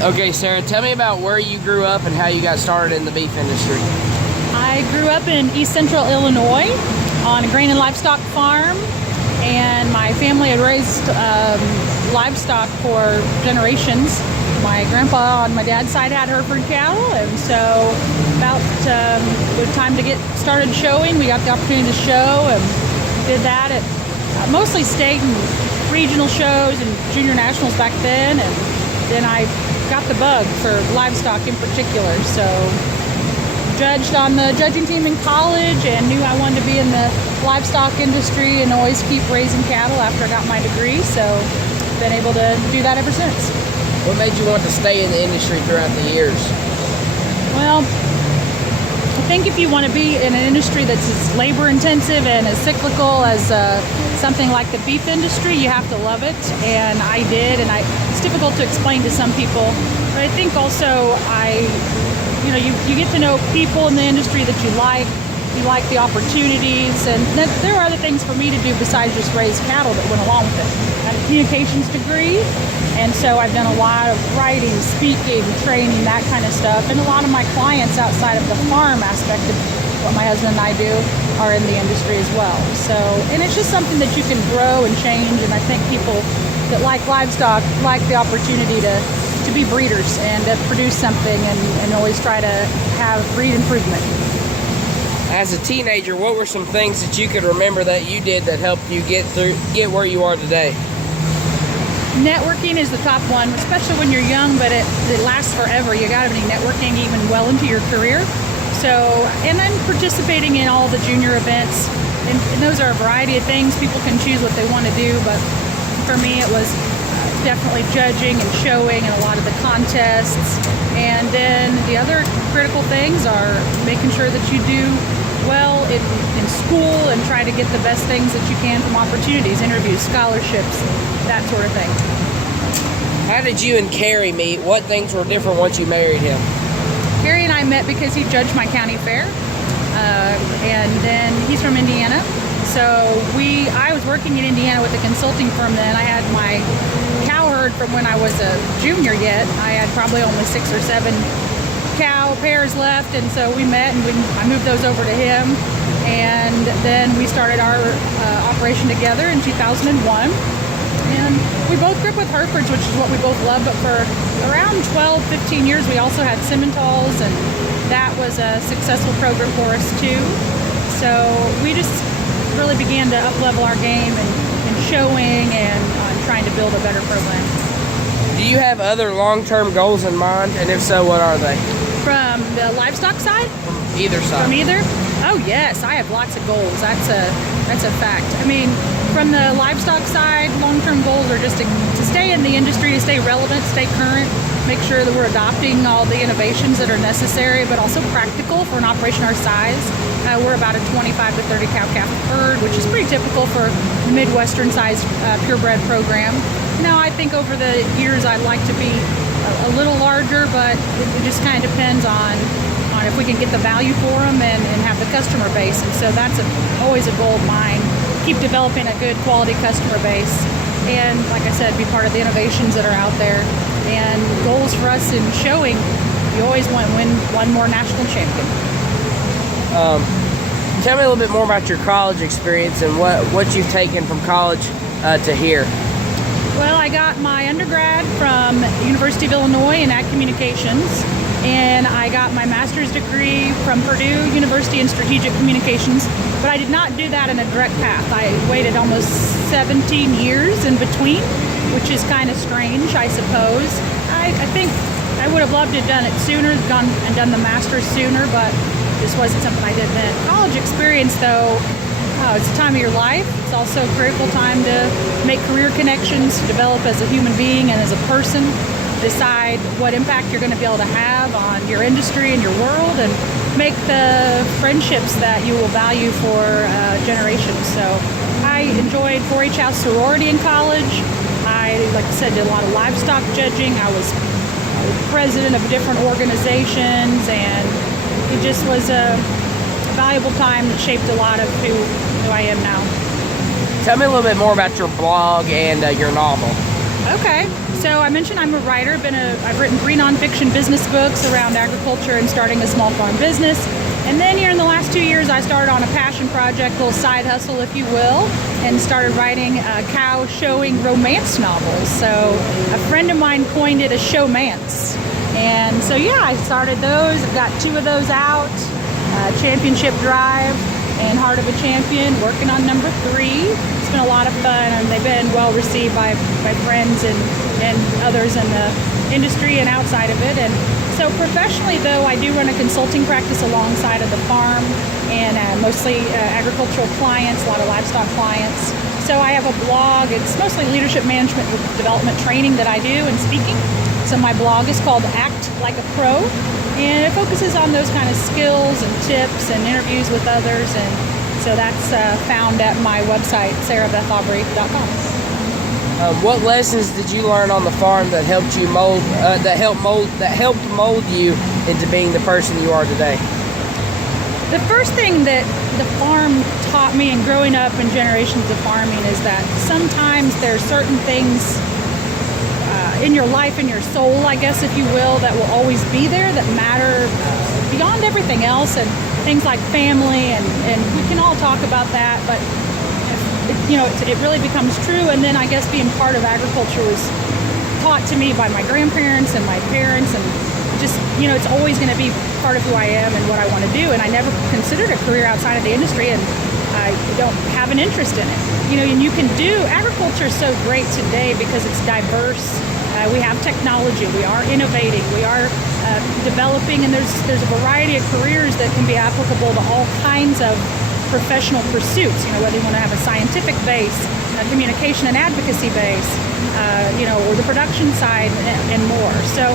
Okay, Sarah, tell me about where you grew up and how you got started in the beef industry. I grew up in East Central Illinois on a grain and livestock farm, and my family had raised livestock for generations. My grandpa on my dad's side had Hereford cattle, and so about it was time to get started showing. We got the opportunity to show and did that at mostly state and regional shows and junior nationals back then, and then I got the bug for livestock in particular. So judged on the judging team in college and knew I wanted to be in the livestock industry and always keep raising cattle after I got my degree. So been able to do that ever since. What made you want to stay in the industry throughout the years? Well, I think if you want to be in an industry that's as labor intensive and as cyclical as something like the beef industry, you have to love it, and I did. And it's difficult to explain to some people, but I think also you get to know people in the industry that you like the opportunities, and there are other things for me to do besides just raise cattle that went along with it. I had a communications degree, and so I've done a lot of writing, speaking, training, that kind of stuff, and a lot of my clients outside of the farm aspect of what my husband and I do are in the industry as well. So, and it's just something that you can grow and change, and I think people that like livestock like the opportunity to be breeders and to produce something and always try to have breed improvement. As a teenager, what were some things that you could remember that you did that helped you get where you are today? Networking is the top one, especially when you're young, but it lasts forever. You got to be networking even well into your career. So, and I'm participating in all the junior events, and those are a variety of things. People can choose what they want to do, but for me it was definitely judging and showing and a lot of the contests. And then the other critical things are making sure that you do well in school and try to get the best things that you can from opportunities, interviews, scholarships, that sort of thing. How did you and Carrie meet? What things were different once you married him? Carrie and I met because he judged my county fair, and then he's from Indiana. So I was working in Indiana with a consulting firm then. I had my cow herd from when I was a junior yet. I had probably only 6 or 7 cow pairs left, and so we met and I moved those over to him, and then we started our operation together in 2001. And we both grew up with Herefords, which is what we both love, but for around 12, 15 years we also had Simmentals, and that was a successful program for us too. So we just really began to up-level our game and showing and trying to build a better program. Do you have other long-term goals in mind, and if so, what are they? From the livestock side? From either side. From either? Oh yes, I have lots of goals. That's a fact. I mean, from the livestock side, long-term goals are just to stay in the industry, to stay relevant, stay current, make sure that we're adopting all the innovations that are necessary, but also practical for an operation our size. We're about a 25 to 30 cow-calf herd, which is pretty typical for a Midwestern-sized purebred program. Now, I think over the years I'd like to be a little larger, but it just kind of depends on if we can get the value for them and have the customer base. And so that's always a goal of mine. Keep developing a good quality customer base, and like I said, be part of the innovations that are out there. And goals for us in showing, you always want to win one more national champion. Tell me a little bit more about your college experience and what you've taken from college to here. Well, I got my undergrad from University of Illinois in Ag Communications, and I got my master's degree from Purdue University in Strategic Communications, but I did not do that in a direct path. I waited almost 17 years in between, which is kind of strange, I suppose. I think I would have loved to have done it sooner, gone and done the master's sooner, but this wasn't something I did then. College experience, though, it's a time of your life. It's also a critical time to make career connections, to develop as a human being and as a person, decide what impact you're going to be able to have on your industry and your world, and make the friendships that you will value for generations. So I enjoyed 4-H house sorority in college. I, like I said, did a lot of livestock judging. I was president of different organizations, and it just was a valuable time that shaped a lot of who I am now. Tell me a little bit more about your blog and your novel. Okay, so I mentioned I'm a writer. I've written 3 nonfiction business books around agriculture and starting a small farm business. And then here in the last 2 years, I started on a passion project, a little side hustle, if you will, and started writing cow showing romance novels. So a friend of mine coined it a showmance. And so yeah, I started those. I've got 2 of those out, Championship Drive and Heart of a Champion, working on number 3. It's been a lot of fun, and they've been well received by friends and others in the industry and outside of it. And so professionally, though, I do run a consulting practice alongside of the farm, and mostly agricultural clients, a lot of livestock clients. So I have a blog. It's mostly leadership management development training that I do and speaking. So my blog is called Act Like a Pro, and it focuses on those kind of skills and tips and interviews with others. And so that's found at my website, sarahbethaubrey.com. What lessons did you learn on the farm that helped you helped mold you into being the person you are today? The first thing that the farm taught me, and growing up in generations of farming, is that sometimes there are certain things in your life, in your soul, I guess, if you will, that will always be there, that matter beyond everything else, and things like family, and we can all talk about that, but it really becomes true. And then I guess being part of agriculture was taught to me by my grandparents and my parents, and just, it's always going to be part of who I am and what I want to do. And I never considered a career outside of the industry, and I don't have an interest in it. And you can do, agriculture is so great today because it's diverse. We have technology, we are innovating, we are developing, and there's a variety of careers that can be applicable to all kinds of professional pursuits, whether you want to have a scientific base, a communication and advocacy base, or the production side and more. So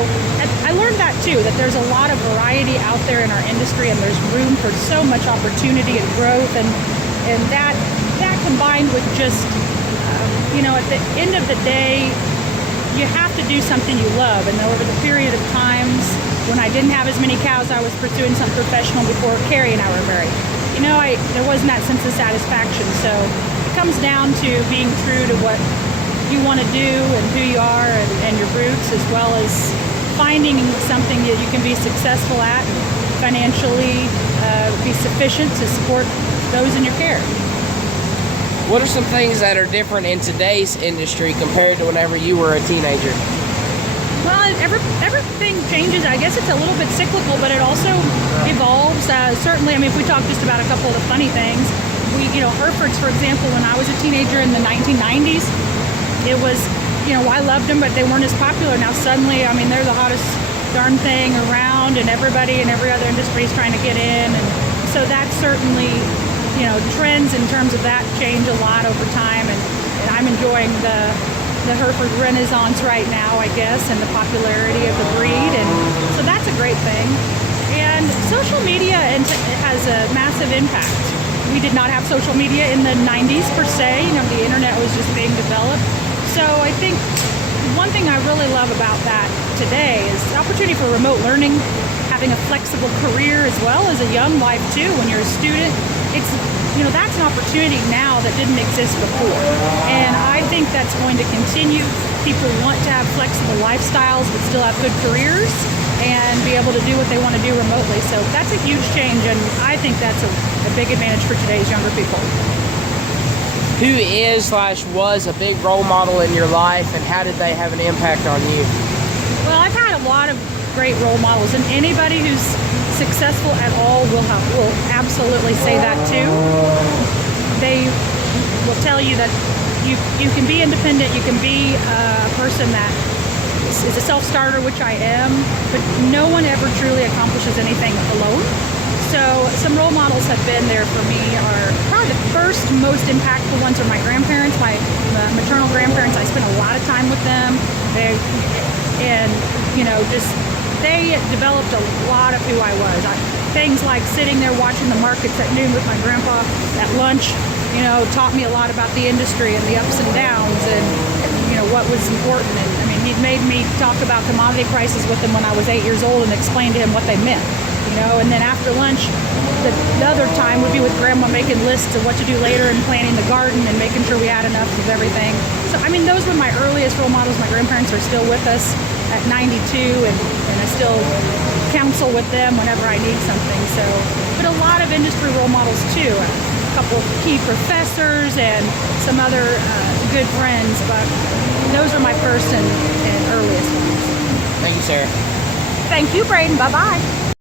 I learned that too, that there's a lot of variety out there in our industry, and there's room for so much opportunity and growth, and that combined with just, at the end of the day, you have to do something you love. And over the period of times when I didn't have as many cows, I was pursuing some professional before Carrie and I were married. There wasn't that sense of satisfaction. So it comes down to being true to what you want to do and who you are and your roots, as well as finding something that you can be successful at, financially be sufficient to support those in your care. What are some things that are different in today's industry compared to whenever you were a teenager? Well, everything changes. I guess it's a little bit cyclical, but it also evolves. Certainly, if we talk just about a couple of the funny things, Herefords, for example, when I was a teenager in the 1990s, it was, I loved them, but they weren't as popular. Now suddenly, they're the hottest darn thing around, and everybody in every other industry is trying to get in. And so that's certainly, trends in terms of that change a lot over time, and I'm enjoying the Hereford renaissance right now, I guess, and the popularity of the breed, and so that's a great thing. And social media has a massive impact. We did not have social media in the 90s per se. The internet was just being developed. So I think one thing I really love about that today is the opportunity for remote learning, having a flexible career as well as a young life too. When you're a student, it's that's an opportunity now that didn't exist before, and I think that's going to continue. People want to have flexible lifestyles but still have good careers and be able to do what they want to do remotely. So that's a huge change, and I think that's a big advantage for today's younger people. Who was a big role model in your life, and how did they have an impact on you? Well, I've had a lot of great role models, and anybody who's successful at all will absolutely say that too. They will tell you that you can be independent, you can be a person that is a self-starter, which I am, but no one ever truly accomplishes anything alone. So some role models have been there for me. Are probably the first most impactful ones are my grandparents, my maternal grandparents. I spent a lot of time with them. They developed a lot of who I was. Things like sitting there watching the markets at noon with my grandpa at lunch, taught me a lot about the industry and the ups and downs, and what was important. And he made me talk about commodity prices with him when I was 8 years old and explain to him what they meant. you know. And then after lunch, the other time would be with Grandma making lists of what to do later and planning the garden and making sure we had enough of everything. So, I mean, those were my earliest role models. My grandparents are still with us at 92, and I still counsel with them whenever I need something. So, but a lot of industry role models too. A couple of key professors and some other good friends, but those are my first and earliest ones. Thank you, Sarah. Thank you, Braden. Bye-bye.